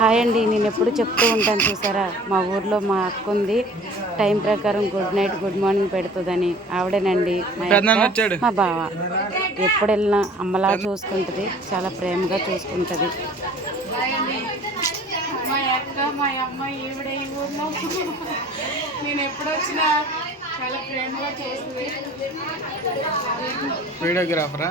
Hi అండి నేను ఎప్పుడు చెప్తూ ఉంటాను చూసారా? మా ఊర్లో మా అక్క ఉంది. టైం ప్రకారం గుడ్ నైట్ గుడ్ మార్నింగ్ పెడుతుందని. ఆవిడేనండి. మా బావ. ఎప్పుడు వెళ్ళినా అమ్మలా చూసుకుంటుంది చాలా ప్రేమగా చూసుకుంటుంది. మా అక్క మా అమ్మ ఈవిడ ఈ ఊర్లో. నేను ఎప్పుడు వచ్చినా చాలా ప్రేమగా చేస్తుంది. వీడియోగ్రాఫరా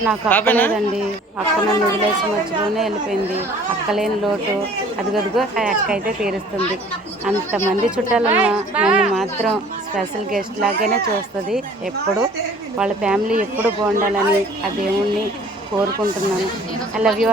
నాకు అక్క లేదండి. అక్క నన్ను వదిలేసి మధ్యలోనే వెళ్ళిపోయింది. అక్క లేని లోటు. అదిగదిగో ఆ అక్క అయితే తీరుస్తుంది. అంతమంది చుట్టాలన్నా నన్ను మాత్రం స్పెషల్ గెస్ట్ లాగానే చూస్తుంది. ఎప్పుడు వాళ్ళ ఫ్యామిలీ ఎప్పుడు బాగుండాలని ఆ దేవుణ్ణి కోరుకుంటున్నాను. I love you